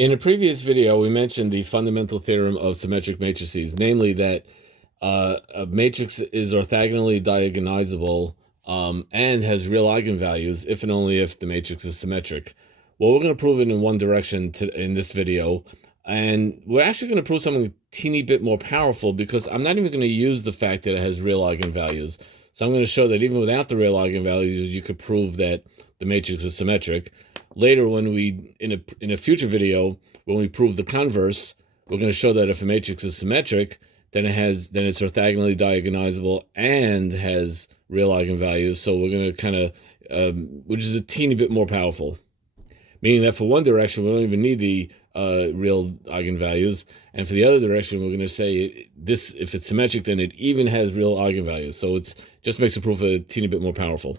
In a previous video, we mentioned the fundamental theorem of symmetric matrices, namely that a matrix is orthogonally diagonizable and has real eigenvalues if and only if the matrix is symmetric. Well, we're going to prove it in one direction in this video, and we're actually going to prove something a teeny bit more powerful because I'm not even going to use the fact that it has real eigenvalues. So I'm going to show that even without the real eigenvalues, you could prove that the matrix is symmetric. Later, when we in a future video, when we prove the converse, we're going to show that if a matrix is symmetric, then it's orthogonally diagonizable and has real eigenvalues. So we're going to kind of, which is a teeny bit more powerful, meaning that for one direction we don't even need the real eigenvalues, and for the other direction we're going to say this: if it's symmetric, then it even has real eigenvalues. So it's just makes the proof a teeny bit more powerful,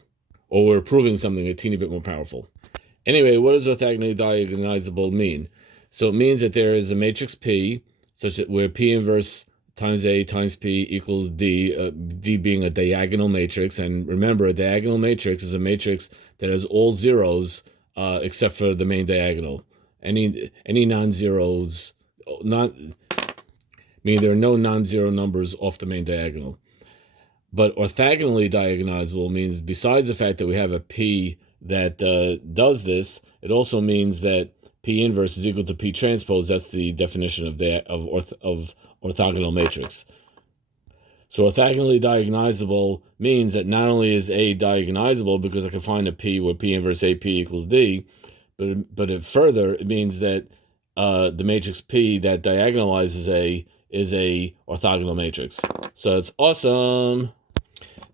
or we're proving something a teeny bit more powerful. Anyway, what does orthogonally diagonizable mean? So it means that there is a matrix P, such that where P inverse times A times P equals D, D being a diagonal matrix. And remember, a diagonal matrix is a matrix that has all zeros except for the main diagonal. Any non-zeros, meaning there are no non-zero numbers off the main diagonal. But orthogonally diagonizable means, besides the fact that we have a P that does this, it also means that P inverse is equal to P transpose. That's the definition of orthogonal matrix. So orthogonally diagonizable means that not only is A diagonizable because I can find a P where P inverse AP equals D, but further it means that the matrix P that diagonalizes A is a orthogonal matrix. So it's awesome.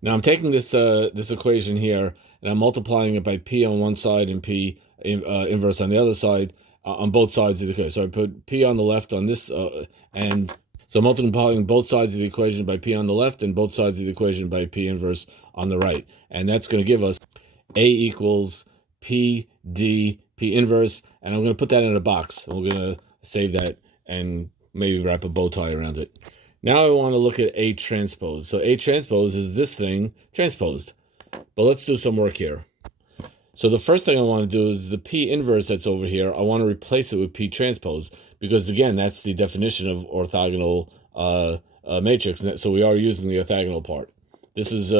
Now I'm taking this equation here and I'm multiplying it by P on one side and P inverse on the other side, on both sides of the equation. So I put P on the left on this, and so multiplying both sides of the equation by P on the left and both sides of the equation by P inverse on the right. And that's going to give us A equals P D P inverse, and I'm going to put that in a box. And we're going to save that and maybe wrap a bow tie around it. Now I want to look at A transpose. So A transpose is this thing transposed. But let's do some work here. So the first thing I want to do is the P inverse that's over here, I want to replace it with P transpose, because again, that's the definition of orthogonal matrix. So we are using the orthogonal part. This is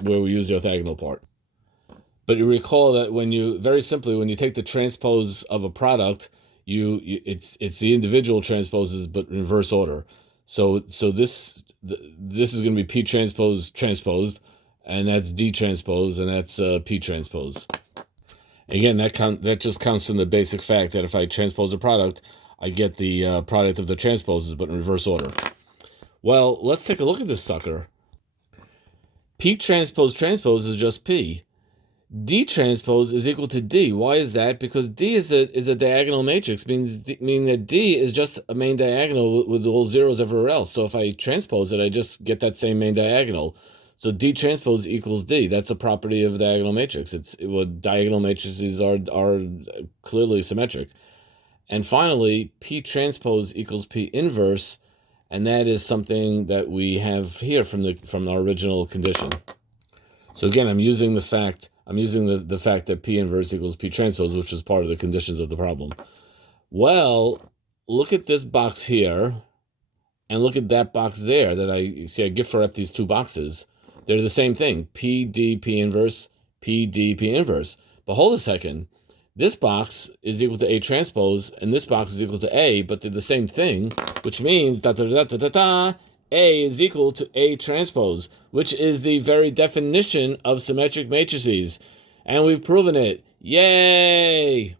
where we use the orthogonal part. But you recall that when you take the transpose of a product, it's the individual transposes but in reverse order. So this is going to be P transpose transposed, and that's D transpose, and that's P transpose. Again, that just counts from the basic fact that if I transpose a product, I get the product of the transposes, but in reverse order. Well, let's take a look at this sucker. P transpose transpose is just P. D transpose is equal to D. Why is that? Because D is a diagonal matrix, meaning that D is just a main diagonal with all zeros everywhere else. So if I transpose it, I just get that same main diagonal. So D transpose equals D. That's a property of a diagonal matrix. Diagonal matrices are clearly symmetric. And finally, P transpose equals P inverse, and that is something that we have here from our original condition. So again, I'm using the fact that P inverse equals P transpose, which is part of the conditions of the problem. Well, look at this box here, and look at that box there that I gift wrapped these two boxes. They're the same thing, P, D, P inverse, P, D, P inverse. But hold a second. This box is equal to A transpose, and this box is equal to A, but they're the same thing, which means A is equal to A transpose, which is the very definition of symmetric matrices. And we've proven it. Yay!